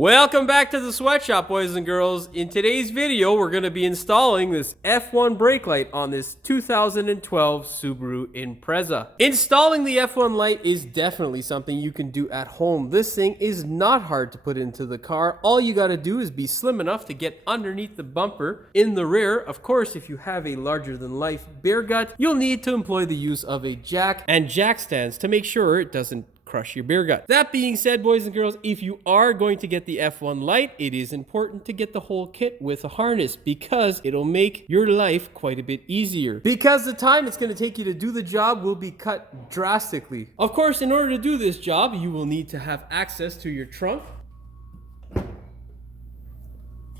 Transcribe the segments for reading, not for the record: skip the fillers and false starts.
Welcome back to the sweatshop, boys and girls. In today's video, we're going to be installing this F1 brake light on this 2012 Subaru Impreza. Installing the F1 light is definitely something you can do at home. This thing is not hard to put into the car. All you got to do is be slim enough to get underneath the bumper in the rear. Of course, if you have a larger than life bear gut, you'll need to employ the use of a jack and jack stands to make sure it doesn't crush your beer gut. That being said, boys and girls, if you are going to get the F1 light, it is important to get the whole kit with a harness because it'll make your life quite a bit easier. Because the time it's going to take you to do the job will be cut drastically. Of course, in order to do this job, you will need to have access to your trunk.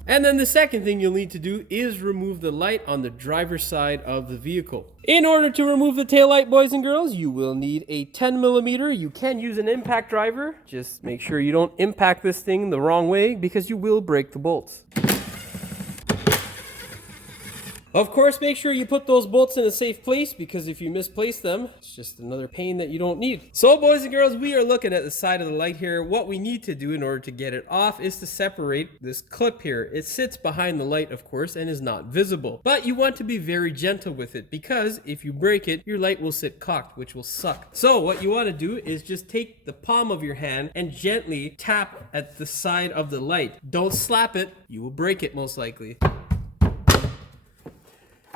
And then the second thing you'll need to do is remove the light on the driver's side of the vehicle. In order to remove the taillight, boys and girls, you will need a 10mm. You can use an impact driver. Just make sure you don't impact this thing the wrong way because you will break the bolts. Of course, make sure you put those bolts in a safe place because if you misplace them, it's just another pain that you don't need. So, boys and girls, we are looking at the side of the light here. What we need to do in order to get it off is to separate this clip here. It sits behind the light, of course, and is not visible. But you want to be very gentle with it because if you break it, your light will sit cocked, which will suck. So what you want to do is just take the palm of your hand and gently tap at the side of the light. Don't slap it. You will break it most likely.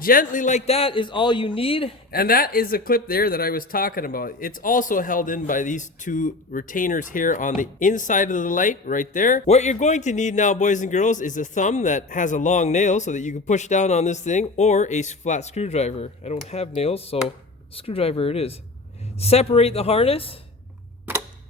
Gently like that is all you need, and that is the clip there that I was talking about. It's also held in by these two retainers here on the inside of the light right there. What you're going to need now, boys and girls, is a thumb that has a long nail so that you can push down on this thing, or a flat screwdriver. I don't have nails, so screwdriver it is. Separate the harness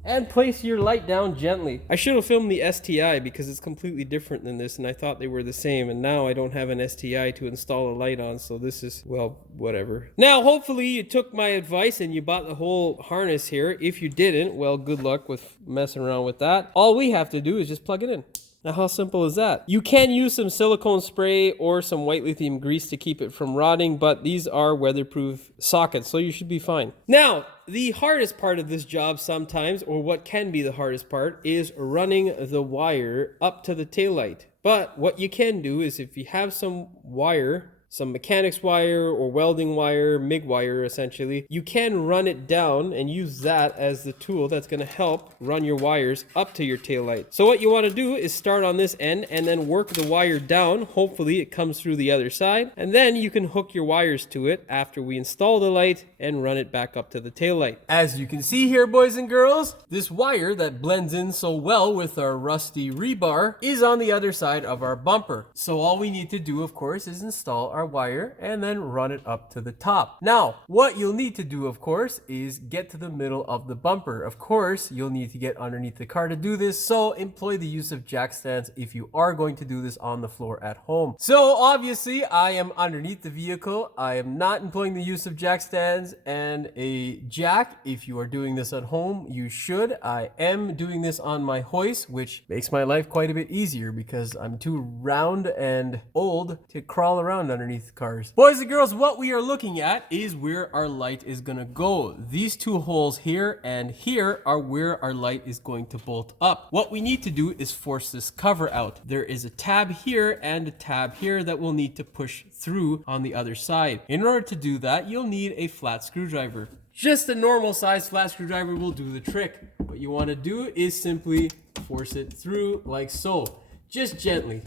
and place your light down gently. I should have filmed the STI because it's completely different than this and I thought they were the same, and now I don't have an STI to install a light on, so this is, well, whatever. Now, hopefully you took my advice and you bought the whole harness here. If you didn't, well, good luck with messing around with that. All we have to do is just plug it in. Now, how simple is that? You can use some silicone spray or some white lithium grease to keep it from rotting, but these are weatherproof sockets, so you should be fine. Now, the hardest part of this job sometimes, or what can be the hardest part, is running the wire up to the taillight. But what you can do is if you have some wire, some mechanics wire or welding wire, MIG wire essentially, you can run it down and use that as the tool that's going to help run your wires up to your taillight. So what you want to do is start on this end and then work the wire down. Hopefully it comes through the other side, and then you can hook your wires to it after we install the light and run it back up to the taillight. As you can see here, boys and girls, this wire that blends in so well with our rusty rebar is on the other side of our bumper. So all we need to do, of course, is install our wire and then run it up to the top. Now, what you'll need to do, of course, is get to the middle of the bumper. Of course, you'll need to get underneath the car to do this, so employ the use of jack stands if you are going to do this on the floor at home. So obviously, I am underneath the vehicle. I am not employing the use of jack stands and a jack. If you are doing this at home, you should. I am doing this on my hoist, which makes my life quite a bit easier because I'm too round and old to crawl around underneath cars. Boys and girls, what we are looking at is where our light is gonna go. These two holes here and here are where our light is going to bolt up. What we need to do is force this cover out. There is a tab here and a tab here that we'll need to push through on the other side. In order to do that, you'll need a flat screwdriver. Just a normal size flat screwdriver will do the trick. What you want to do is simply force it through like so, just gently.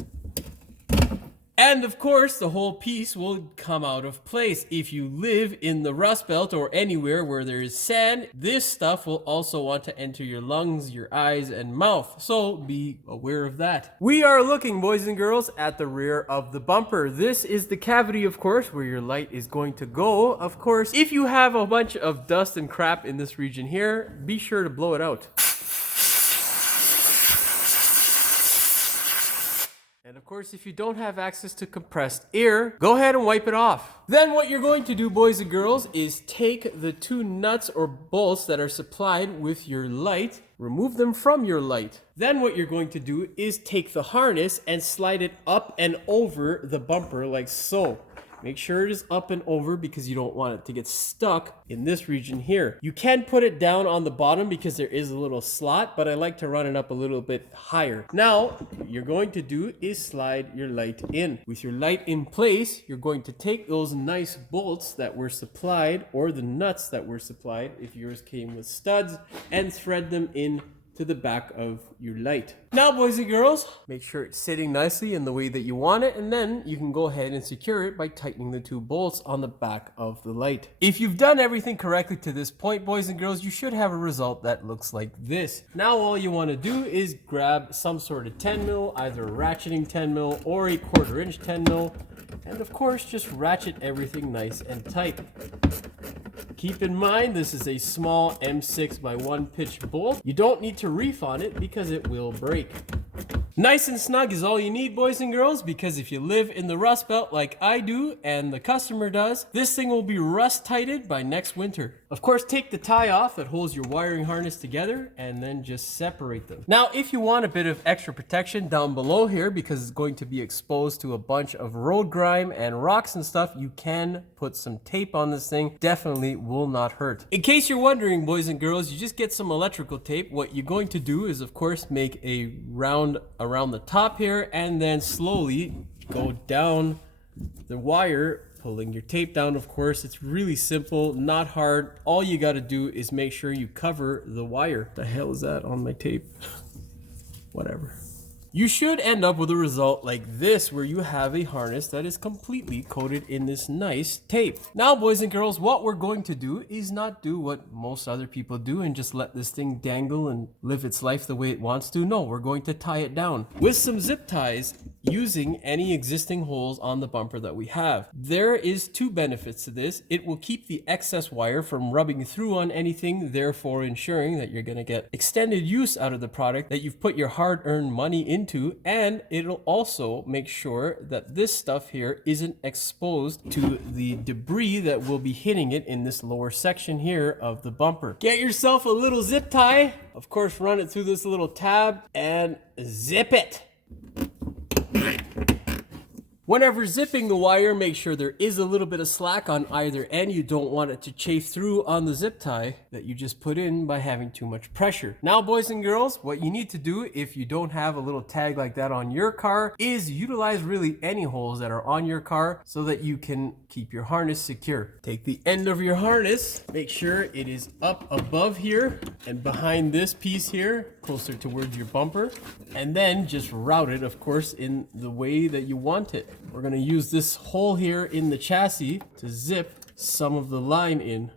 And of course, the whole piece will come out of place. If you live in the Rust Belt or anywhere where there is sand, this stuff will also want to enter your lungs, your eyes, and mouth. So be aware of that. We are looking, boys and girls, at the rear of the bumper. This is the cavity, of course, where your light is going to go. Of course, if you have a bunch of dust and crap in this region here, be sure to blow it out. And of course, if you don't have access to compressed air, go ahead and wipe it off. Then what you're going to do, boys and girls, is take the two nuts or bolts that are supplied with your light, remove them from your light. Then what you're going to do is take the harness and slide it up and over the bumper like so. make sure it is up and over because you don't want it to get stuck in this region here. You can put it down on the bottom because there is a little slot, but I like to run it up a little bit higher. Now, what you're going to do is slide your light in. With your light in place, you're going to take those nice bolts that were supplied, or the nuts that were supplied, if yours came with studs, and thread them in to the back of your light. Now, boys and girls, make sure it's sitting nicely in the way that you want it, and then you can go ahead and secure it by tightening the two bolts on the back of the light. If you've done everything correctly to this point, boys and girls, you should have a result that looks like this. Now all you want to do is grab some sort of 10 mil, either a ratcheting 10 mil or a 1/4 inch 10 mil, and of course just ratchet everything nice and tight. Keep in mind, this is a small M6 by 1 pitch bolt. You don't need to reef on it because it will break. Nice and snug is all you need, boys and girls, because if you live in the Rust Belt like I do and the customer does, this thing will be rust tighted by next winter. Of course, take the tie off that holds your wiring harness together and then just separate them. Now, if you want a bit of extra protection down below here, because it's going to be exposed to a bunch of road grime and rocks and stuff, you can put some tape on this thing. Definitely will not hurt. In case you're wondering, boys and girls, you just get some electrical tape. What you're going to do is, of course, make a round around the top here and then slowly go down the wire, pulling your tape down. Of course, it's really simple, not hard. All you got to do is make sure you cover the wire. The hell is that on my tape? Whatever. You should end up with a result like this, where you have a harness that is completely coated in this nice tape. Now, boys and girls, what we're going to do is not do what most other people do and just let this thing dangle and live its life the way it wants to. No, we're going to tie it down with some zip ties using any existing holes on the bumper that we have. There is 2 benefits to this. It will keep the excess wire from rubbing through on anything, therefore ensuring that you're going to get extended use out of the product that you've put your hard-earned money into, and it'll also make sure that this stuff here isn't exposed to the debris that will be hitting it in this lower section here of the bumper. Get yourself a little zip tie. Of course, run it through this little tab and zip it. Whenever zipping the wire, make sure there is a little bit of slack on either end. You don't want it to chafe through on the zip tie that you just put in by having too much pressure. Now, boys and girls, what you need to do if you don't have a little tag like that on your car is utilize really any holes that are on your car so that you can keep your harness secure. Take the end of your harness, make sure it is up above here and behind this piece here, closer towards your bumper, and then just route it, of course, in the way that you want it. We're going to use this hole here in the chassis to zip some of the line in.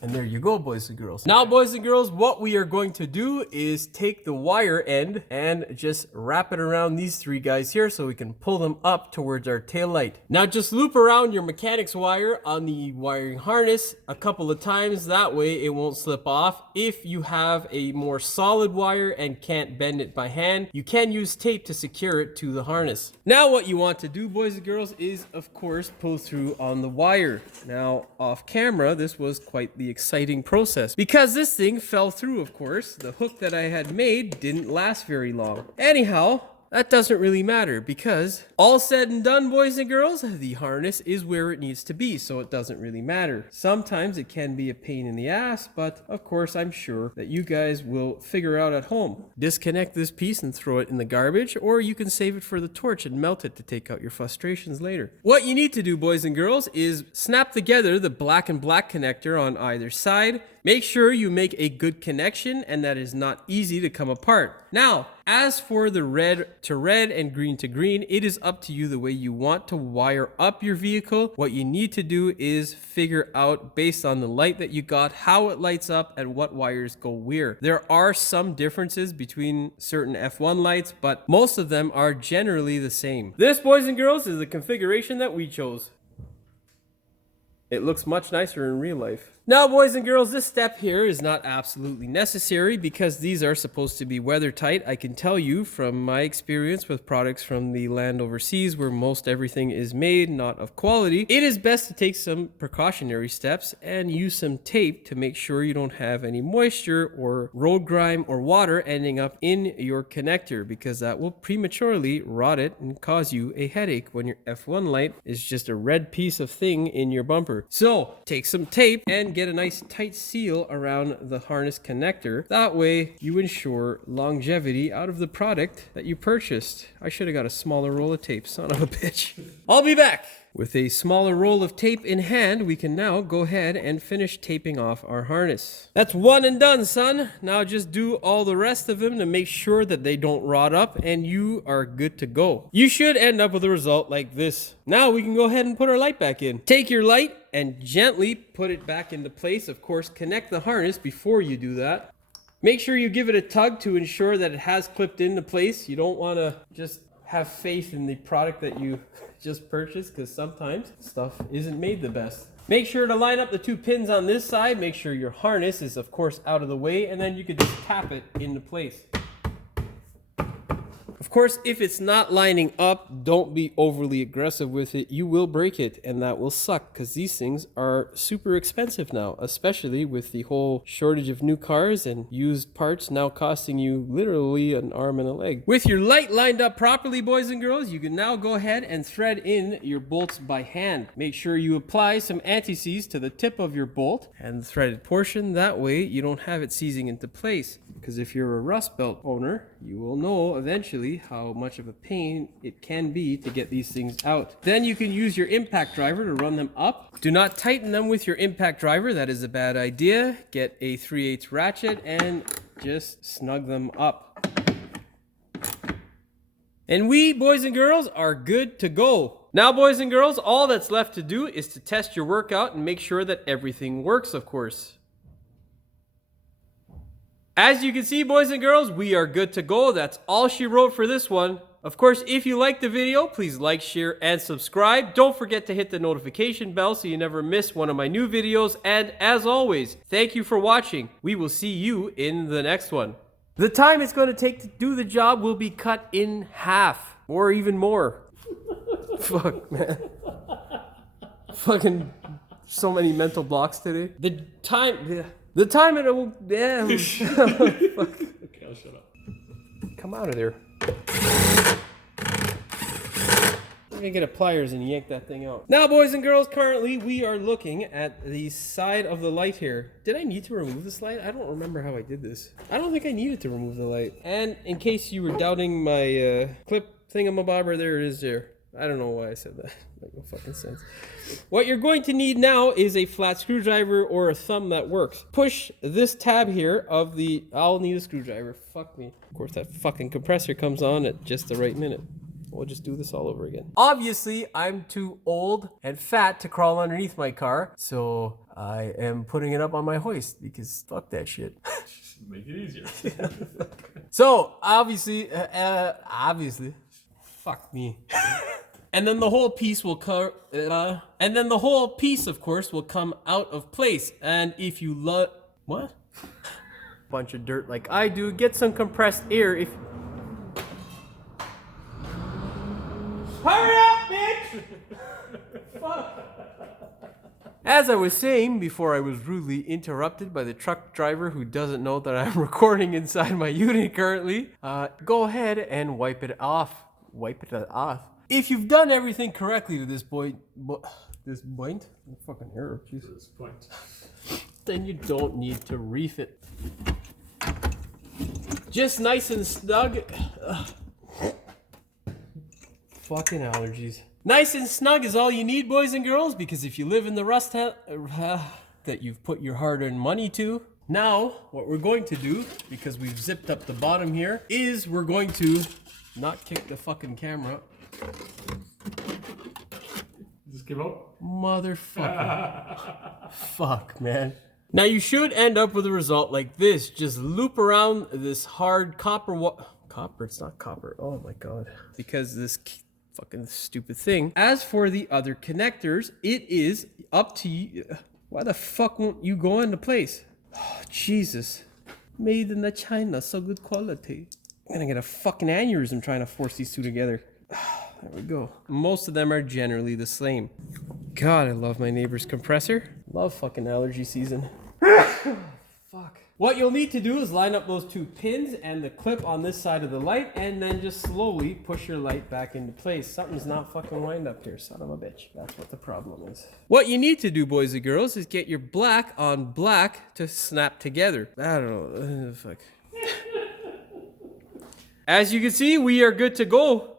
And there you go, boys and girls. Now, boys and girls, what we are going to do is take the wire end and just wrap it around these 3 guys here so we can pull them up towards our tail light. Now, just loop around your mechanic's wire on the wiring harness a couple of times. That way it won't slip off. If you have a more solid wire and can't bend it by hand, you can use tape to secure it to the harness. Now, what you want to do, boys and girls, is, of course, pull through on the wire. Now, off camera, this was quite the exciting process because this thing fell through. Of course, the hook that I had made didn't last very long. Anyhow, that doesn't really matter because all said and done, boys and girls, the harness is where it needs to be, so it doesn't really matter. Sometimes it can be a pain in the ass, but of course I'm sure that you guys will figure out at home. Disconnect this piece and throw it in the garbage, or you can save it for the torch and melt it to take out your frustrations later. What you need to do, boys and girls, is snap together the black and black connector on either side. Make sure you make a good connection and that is not easy to come apart. Now, as for the red to red and green to green, it is up to you the way you want to wire up your vehicle. What you need to do is figure out, based on the light that you got, how it lights up and what wires go where. There are some differences between certain F1 lights, but most of them are generally the same. This, boys and girls, is the configuration that we chose. It looks much nicer in real life. Now, boys and girls, this step here is not absolutely necessary because these are supposed to be weather tight. I can tell you from my experience with products from the land overseas where most everything is made not of quality, it is best to take some precautionary steps and use some tape to make sure you don't have any moisture or road grime or water ending up in your connector, because that will prematurely rot it and cause you a headache when your F1 light is just a red piece of thing in your bumper. So take some tape and get a nice tight seal around the harness connector. That way you ensure longevity out of the product that you purchased. I should have got a smaller roll of tape, son of a bitch. I'll be back. With a smaller roll of tape in hand, we can now go ahead and finish taping off our harness. That's one and done, son. Now just do all the rest of them to make sure that they don't rot up and you are good to go. You should end up with a result like this. Now we can go ahead and put our light back in. Take your light and gently put it back into place. Of course, connect the harness before you do that. Make sure you give it a tug to ensure that it has clipped into place. You don't want to just have faith in the product that you just purchased, because sometimes stuff isn't made the best. Make sure to line up the two pins on this side. Make sure your harness is of course out of the way, and then you can just tap it into place. Of course, if it's not lining up, don't be overly aggressive with it. You will break it, and that will suck, because these things are super expensive now, especially with the whole shortage of new cars and used parts now costing you literally an arm and a leg. With your light lined up properly, boys and girls, you can now go ahead and thread in your bolts by hand. Make sure you apply some anti-seize to the tip of your bolt and the threaded portion. That way you don't have it seizing into place, because if you're a rust belt owner, you will know eventually how much of a pain it can be to get these things out. Then you can use your impact driver to run them up. Do not tighten them with your impact driver. That is a bad idea. Get a 3/8 ratchet and just snug them up. And we, boys and girls, are good to go. Now, boys and girls, all that's left to do is to test your workout and make sure that everything works, of course. As you can see, boys and girls, we are good to go. That's all she wrote for this one. Of course, if you liked the video, please like, share, and subscribe. Don't forget to hit the notification bell so you never miss one of my new videos. And as always, thank you for watching. We will see you in the next one. The time it's going to take to do the job will be cut in half, or even more. Fuck, man. Fucking so many mental blocks today. The time it will... Yeah. Fuck. Okay, I'll shut up. Come out of there. I'm gonna get a pliers and yank that thing out. Now, boys and girls, currently we are looking at the side of the light here. Did I need to remove this light? I don't remember how I did this. I don't think I needed to remove the light. And in case you were doubting my clip thingamabobber, there it is there. I don't know why I said that. Make no fucking sense. What you're going to need now is a flat screwdriver or a thumb that works. Push this tab here of the... I'll need a screwdriver. Fuck me. Of course, that fucking compressor comes on at just the right minute. We'll just do this all over again. Obviously, I'm too old and fat to crawl underneath my car, so I am putting it up on my hoist because fuck that shit. Make it easier. So, obviously, fuck me. And then the whole piece will and then the whole piece, of course, will come out of place. And if you what? Bunch of dirt like I do, get some compressed air if... Hurry up, bitch! Fuck. As I was saying before I was rudely interrupted by the truck driver who doesn't know that I'm recording inside my unit currently, go ahead and wipe it off. Wipe it off. If you've done everything correctly to this point, this point? Fucking hair, Jesus. Point. Then you don't need to reef it. Just nice and snug. Fucking allergies. Nice and snug is all you need, boys and girls, because if you live in the rust that you've put your hard-earned money to, now what we're going to do, because we've zipped up the bottom here, is we're going to not kick the fucking camera. Just give up? Motherfucker. Fuck, man. Now you should end up with a result like this. Just loop around this hard copper copper? It's not copper. Oh my god. Because this fucking stupid thing. As for the other connectors, it is up to you. Why the fuck won't you go into place? Oh, Jesus. Made in the China, so good quality. I'm gonna get a fucking aneurysm trying to force these two together. There we go. Most of them are generally the same. God, I love my neighbor's compressor. Love fucking allergy season. Fuck. What you'll need to do is line up those two pins and the clip on this side of the light, and then just slowly push your light back into place. Something's not fucking lined up here, son of a bitch. That's what the problem is. What you need to do, boys and girls, is get your black on black to snap together. I don't know. Fuck. As you can see, we are good to go.